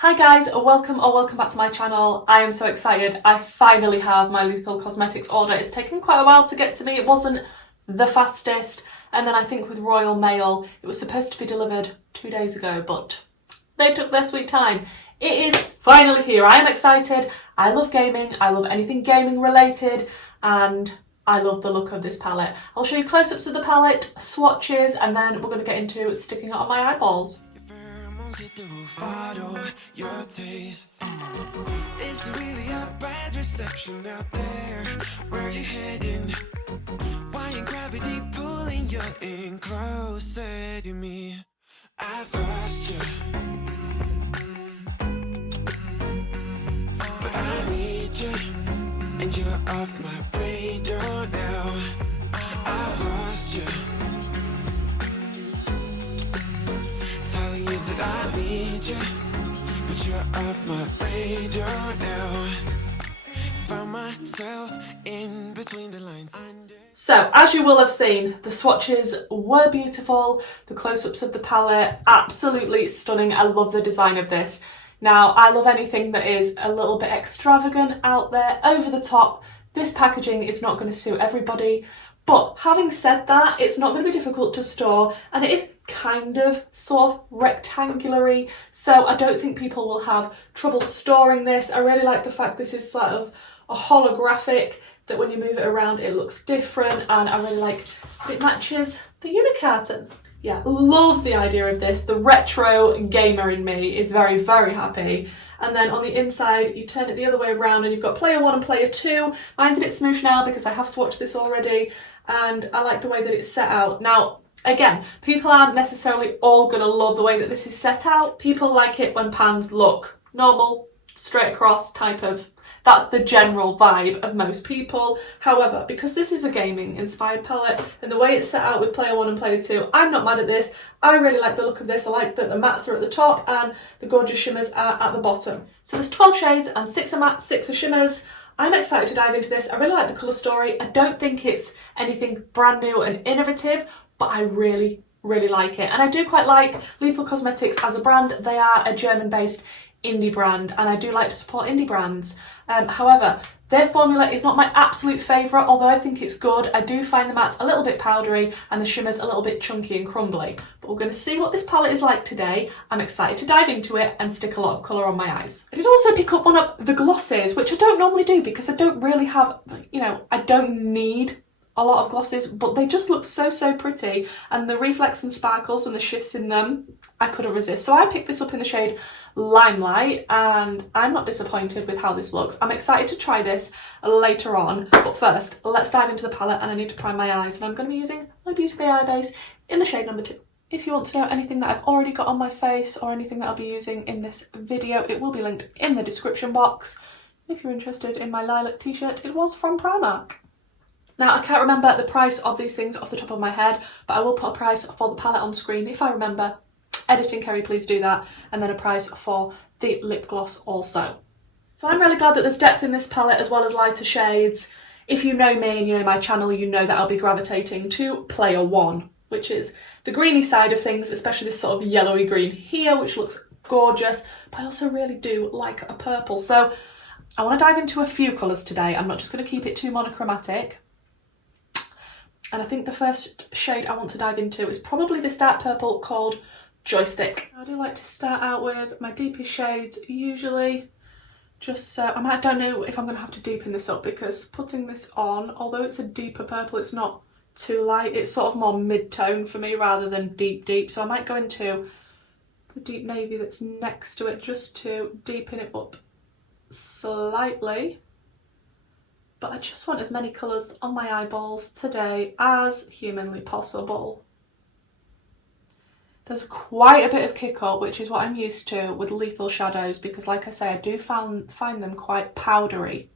Hi guys, welcome back to my channel. I am so excited. I finally have my Untitled Cosmetics order. It's taken quite a while to get to me. It wasn't the fastest, and then I think with Royal Mail it was supposed to be delivered 2 days ago, but they took their sweet time. It is finally here. I am excited. I love gaming. I love anything gaming related, and I love the look of this palette. I'll show you close-ups of the palette, swatches, and then we're going to get into sticking it on my eyeballs. Hit the roof, bottle your taste. Is there really a bad reception out there? Where you heading? Why ain't gravity pulling you in closer to me? I've lost you, but I need you, and you're off my radar now. I've lost you, telling you that I need you, but you're off my radar now. Found myself in between the lines. So, as you will have seen, the swatches were beautiful, the close-ups of the palette, absolutely stunning. I love the design of this. Now, I love anything that is a little bit extravagant, out there, over the top. This packaging is not going to suit everybody, but having said that, it's not going to be difficult to store, and it is kind of sort of rectangular-y, so I don't think people will have trouble storing this. I really like the fact this is sort of a holographic, that when you move it around it looks different, and I really like it matches the unicarton. Yeah, love the idea of this. The retro gamer in me is very, very happy. And then on the inside, you turn it the other way around and you've got player 1 and player 2. Mine's a bit smoosh now because I have swatched this already, and I like the way that it's set out. Now, again, people aren't necessarily all going to love the way that this is set out. People like it when pans look normal, straight across type of, that's the general vibe of most people. However, because this is a gaming inspired palette and the way it's set out with player 1 and player 2, I'm not mad at this. I really like the look of this. I like that the mattes are at the top and the gorgeous shimmers are at the bottom. So there's 12 shades and 6 are mattes, 6 are shimmers. I'm excited to dive into this. I really like the colour story. I don't think it's anything brand new and innovative, but I really, really like it. And I do quite like Untitled Cosmetics as a brand. They are a German-based indie brand, and I do like to support indie brands. However, their formula is not my absolute favourite, although I think it's good. I do find the mattes a little bit powdery and the shimmers a little bit chunky and crumbly. But we're going to see what this palette is like today. I'm excited to dive into it and stick a lot of colour on my eyes. I did also pick up one of the glosses, which I don't normally do because I don't really have, I don't need a lot of glosses, but they just look so, so pretty, and the reflex and sparkles and the shifts in them, I couldn't resist. So I picked this up in the shade Limelight, and I'm not disappointed with how this looks. I'm excited to try this later on, but first, let's dive into the palette, and I need to prime my eyes, and I'm going to be using my Beauty by Eye base in the shade number 2. If you want to know anything that I've already got on my face or anything that I'll be using in this video, it will be linked in the description box. If you're interested in my lilac t-shirt, it was from Primark. Now, I can't remember the price of these things off the top of my head, but I will put a price for the palette on screen if I remember. Editing Kerry, please do that. And then a price for the lip gloss also. So I'm really glad that there's depth in this palette as well as lighter shades. If you know me and you know my channel, you know that I'll be gravitating to player 1, which is the greeny side of things, especially this sort of yellowy green here, which looks gorgeous. But I also really do like a purple. So I want to dive into a few colours today. I'm not just going to keep it too monochromatic. And I think the first shade I want to dive into is probably this dark purple called Joystick. I do like to start out with my deepest shades usually, just so, I don't know if I'm going to have to deepen this up because putting this on, although it's a deeper purple, it's not too light, it's sort of more mid-tone for me rather than deep, so I might go into the deep navy that's next to it just to deepen it up slightly. But I just want as many colours on my eyeballs today as humanly possible. There's quite a bit of kick up, which is what I'm used to with lethal shadows, because like I say, I do find them quite powdery.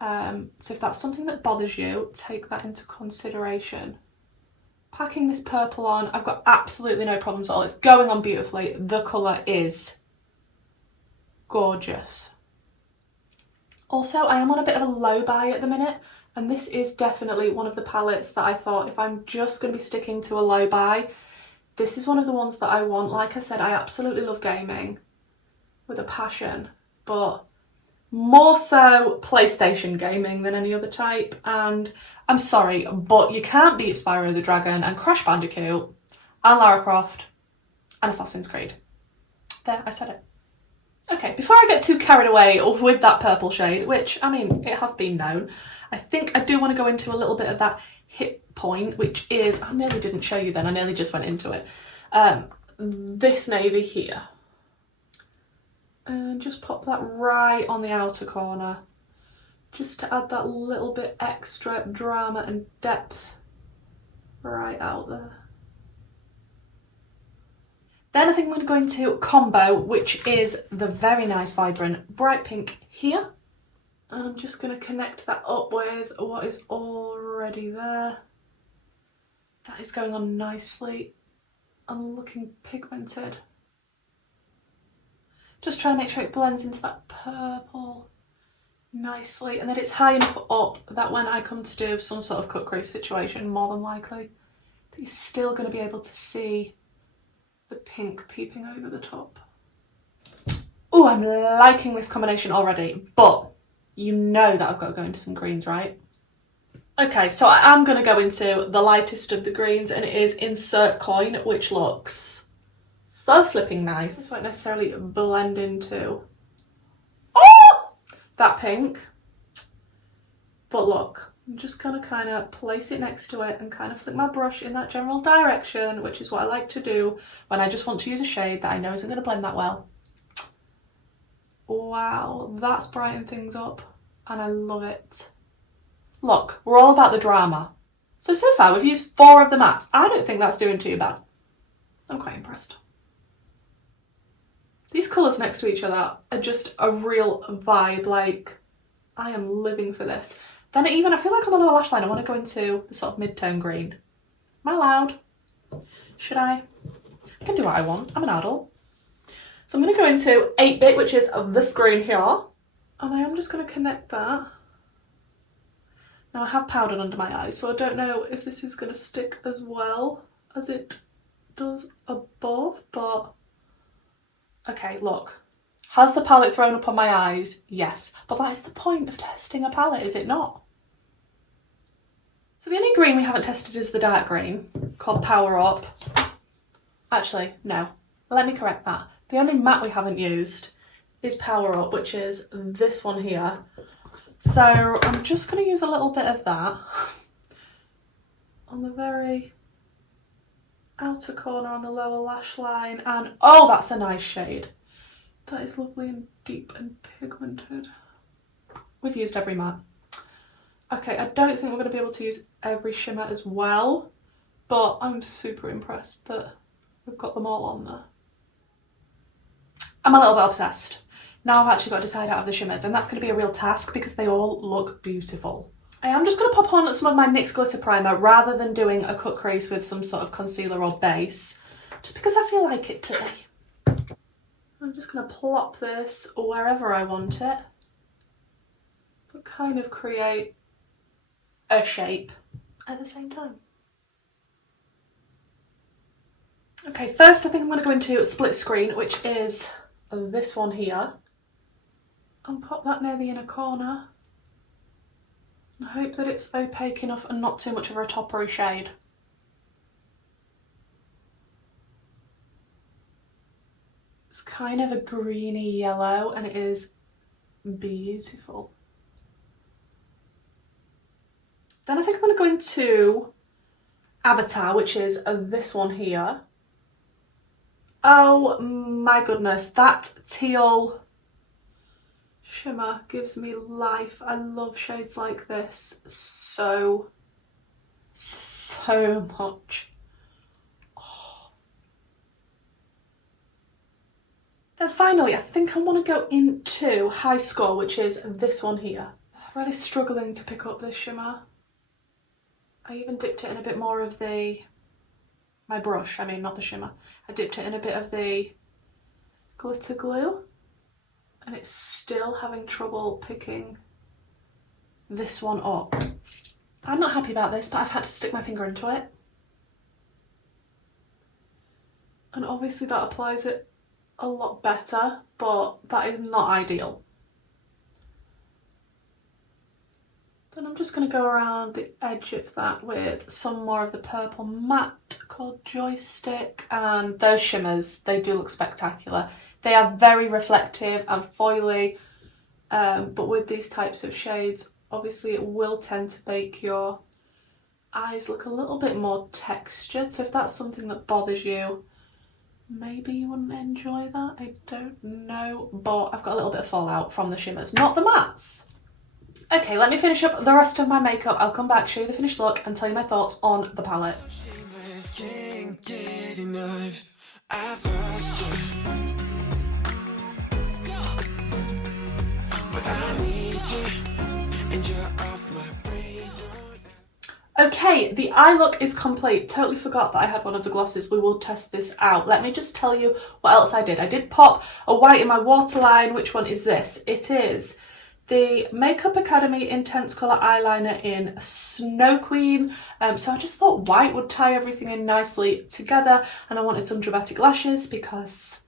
So if that's something that bothers you, take that into consideration. Packing this purple on, I've got absolutely no problems at all. It's going on beautifully. The colour is gorgeous. Also, I am on a bit of a low buy at the minute, and this is definitely one of the palettes that I thought if I'm just going to be sticking to a low buy, this is one of the ones that I want. Like I said, I absolutely love gaming. with a passion, but more so PlayStation gaming than any other type. And I'm sorry, but you can't beat Spyro the Dragon and Crash Bandicoot and Lara Croft and Assassin's Creed. There, I said it. Okay, before I get too carried away with that purple shade, which, I mean, it has been known, I think I do want to go into a little bit of that hip point, which is, I nearly didn't show you then, I nearly just went into it. This navy here. And just pop that right on the outer corner, just to add that little bit extra drama and depth right out there. Then I think I'm going to go into Combo, which is the very nice vibrant bright pink here. And I'm just going to connect that up with what is already there. That is going on nicely and looking pigmented. Just trying to make sure it blends into that purple nicely, and that it's high enough up that when I come to do some sort of cut crease situation, more than likely, that you're still going to be able to see the pink peeping over the top. Oh, I'm liking this combination already, but you know that I've got to go into some greens, right? Okay, so I am going to go into the lightest of the greens, and it is Insert Coin, which looks so flipping nice. This won't necessarily blend into that pink, but look, I'm just gonna kind of place it next to it and kind of flick my brush in that general direction, which is what I like to do when I just want to use a shade that I know isn't going to blend that well. Wow, that's brightened things up and I love it. Look, we're all about the drama. So far we've used 4 of the mattes. I don't think that's doing too bad. I'm quite impressed. These colours next to each other are just a real vibe, like I am living for this. Then even, I feel like on the lower lash line I want to go into the sort of mid-tone green. Am I allowed? Should I? I can do what I want, I'm an adult. So I'm going to go into 8-bit, which is this green here. And I am just going to connect that. Now I have powdered under my eyes, so I don't know if this is going to stick as well as it does above, but okay, look. Has the palette thrown up on my eyes? Yes. But that is the point of testing a palette, is it not? So the only green we haven't tested is the dark green, called Power Up. Actually, no. Let me correct that. The only matte we haven't used is Power Up, which is this one here. So I'm just going to use a little bit of that on the very outer corner on the lower lash line, and oh, that's a nice shade. That is lovely and deep and pigmented. We've used every matte. Okay, I don't think we're going to be able to use every shimmer as well, but I'm super impressed that we've got them all on there. I'm a little bit obsessed. Now I've actually got to decide out of the shimmers, and that's going to be a real task because they all look beautiful. I am just going to pop on some of my NYX glitter primer rather than doing a cut crease with some sort of concealer or base, just because I feel like it today. I'm just going to plop this wherever I want it, but kind of create a shape at the same time. Okay, first I think I'm going to go into Split Screen, which is this one here, and pop that near the inner corner. And hope that it's opaque enough and not too much of a toppery shade. It's kind of a greeny yellow and it is beautiful. Then I think I'm going to go into Avatar, which is this one here. Oh my goodness, that teal shimmer gives me life. I love shades like this so much. Oh. Then finally, I think I want to go into High Score, which is this one here. I'm really struggling to pick up this shimmer. I even dipped it in a bit more of my brush, I mean not the shimmer. I dipped it in a bit of the glitter glue, and it's still having trouble picking this one up. I'm not happy about this, but I've had to stick my finger into it. And obviously that applies it a lot better, but that is not ideal. Then I'm just going to go around the edge of that with some more of the purple matte called Joystick, and those shimmers, they do look spectacular. They are very reflective and foily, but with these types of shades, obviously it will tend to make your eyes look a little bit more textured, so if that's something that bothers you, maybe you wouldn't enjoy that, I don't know, but I've got a little bit of fallout from the shimmers, not the mattes. Okay, let me finish up the rest of my makeup. I'll come back, show you the finished look and tell you my thoughts on the palette. Can't get enough. I've lost you, but I need you, and you're off my radar. Okay, the eye look is complete. Totally forgot that I had one of the glosses. We will test this out. Let me just tell you what else I did. I did pop a white in my waterline. Which one is this? It is the Makeup Academy Intense Colour Eyeliner in Snow Queen. So I just thought white would tie everything in nicely together, and I wanted some dramatic lashes because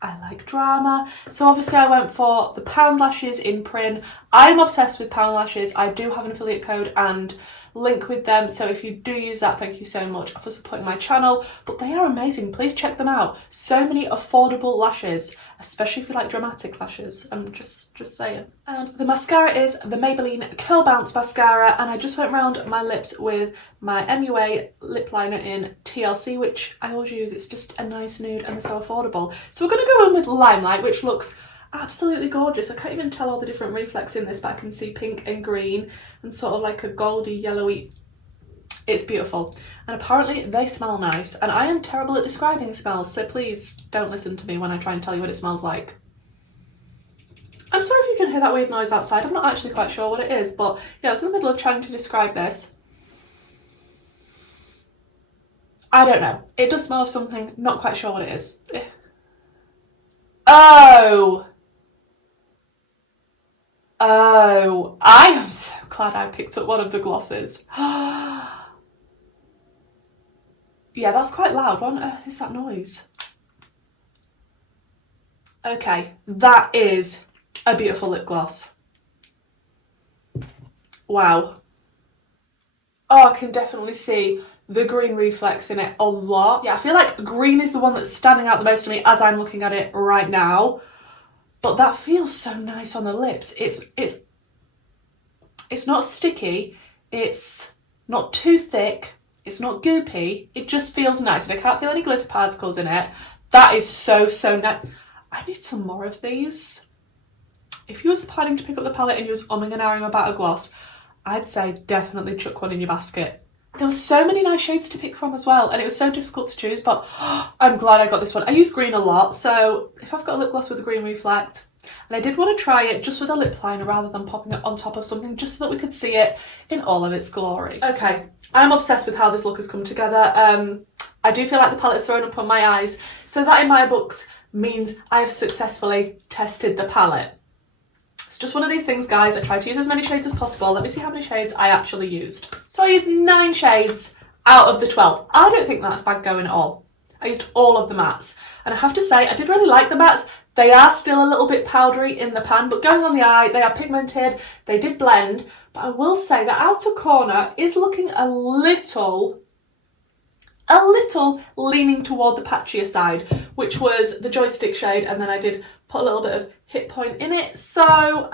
I like drama. So obviously I went for the Pound Lashes in Prin. I'm obsessed with Pound Lashes. I do have an affiliate code and link with them, so if you do use that, thank you so much for supporting my channel, but they are amazing. Please check them out. So many affordable lashes, especially if you like dramatic lashes. I'm just saying. And the mascara is the Maybelline Curl Bounce mascara, and I just went round my lips with my MUA lip liner in TLC, which I always use. It's just a nice nude and they're so affordable. So we're going to go in with Limelight, which looks absolutely gorgeous. I can't even tell all the different reflex in this, but I can see pink and green and sort of like a goldy yellowy. It's beautiful, and apparently they smell nice, and I am terrible at describing smells, so please don't listen to me when I try and tell you what it smells like. I'm sorry if you can hear that weird noise outside. I'm not actually quite sure what it is, but yeah, I was in the middle of trying to describe this. I don't know, it does smell of something, not quite sure what it is. Oh, I am so glad I picked up one of the glosses. Yeah, that's quite loud. What on earth is that noise? Okay, that is a beautiful lip gloss. Wow. Oh, I can definitely see the green reflex in it a lot. Yeah, I feel like green is the one that's standing out the most to me as I'm looking at it right now. But that feels so nice on the lips. It's not sticky, it's not too thick, it's not goopy, it just feels nice, and I can't feel any glitter particles in it. That is so nice. I need some more of these. If you was planning to pick up the palette and you was umming and ahhing about a gloss, I'd say definitely chuck one in your basket. There were so many nice shades to pick from as well, and it was so difficult to choose, but I'm glad I got this one. I use green a lot, so if I've got a lip gloss with a green reflect, and I did want to try it just with a lip liner rather than popping it on top of something, just so that we could see it in all of its glory. Okay, I'm obsessed with how this look has come together. I do feel like the palette's thrown up on my eyes, so that in my books means I have successfully tested the palette. It's just one of these things, guys. I try to use as many shades as possible. Let me see how many shades I actually used. So I used 9 shades out of the 12. I don't think that's bad going at all. I used all of the mattes. And I have to say, I did really like the mattes. They are still a little bit powdery in the pan, but going on the eye, they are pigmented. They did blend. But I will say the outer corner is looking a little leaning toward the patchier side, which was the Joystick shade, and then I did put a little bit of hit point in it. So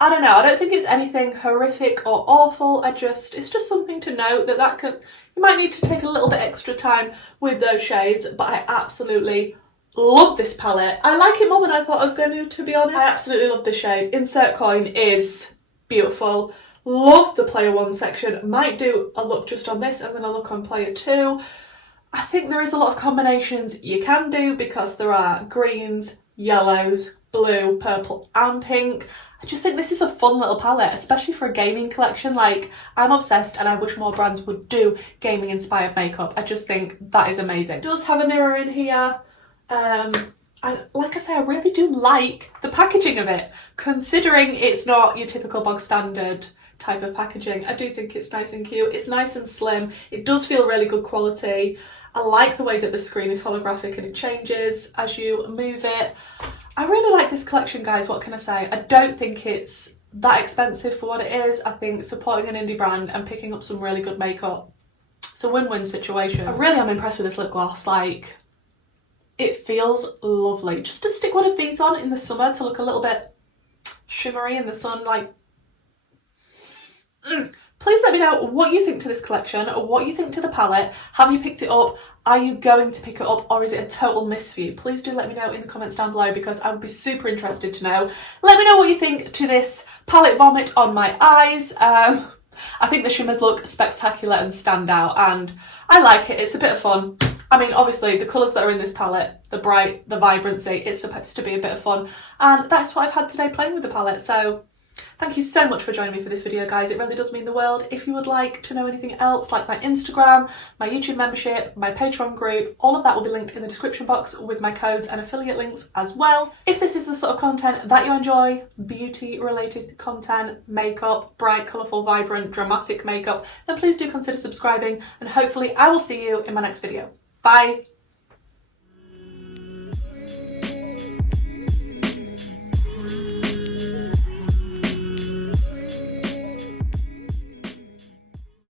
I don't know, I don't think it's anything horrific or awful. It's just something to note that you might need to take a little bit extra time with those shades, but I absolutely love this palette. I like it more than I thought I was going to be honest. I absolutely love this shade. Insert Coin is beautiful. Love the Player 1 section. Might do a look just on this and then a look on Player 2. I think there is a lot of combinations you can do because there are greens, yellows, blue, purple and pink. I just think this is a fun little palette, especially for a gaming collection. Like, I'm obsessed and I wish more brands would do gaming inspired makeup. I just think that is amazing. It does have a mirror in here. And like I say, I really do like the packaging of it, considering it's not your typical bog standard type of packaging. I do think it's nice and cute. It's nice and slim. It does feel really good quality. I like the way that the screen is holographic and it changes as you move it. I really like this collection, guys. What can I say? I don't think it's that expensive for what it is. I think supporting an indie brand and picking up some really good makeup, it's a win-win situation. I really am impressed with this lip gloss. Like, it feels lovely. Just to stick one of these on in the summer to look a little bit shimmery in the sun, like, Please let me know what you think to this collection, what you think to the palette. Have you picked it up? Are you going to pick it up, or is it a total miss for you? Please do let me know in the comments down below, because I would be super interested to know. Let me know what you think to this palette vomit on my eyes. I think the shimmers look spectacular and stand out, and I like it. It's a bit of fun. I mean, obviously, the colours that are in this palette, the bright, the vibrancy, it's supposed to be a bit of fun. And that's what I've had today playing with the palette. So thank you so much for joining me for this video, guys. It really does mean the world. If you would like to know anything else, like my Instagram, my YouTube membership, my Patron group, all of that will be linked in the description box with my codes and affiliate links as well. If this is the sort of content that you enjoy, beauty-related content, makeup, bright, colourful, vibrant, dramatic makeup, then please do consider subscribing, and hopefully I will see you in my next video. Bye!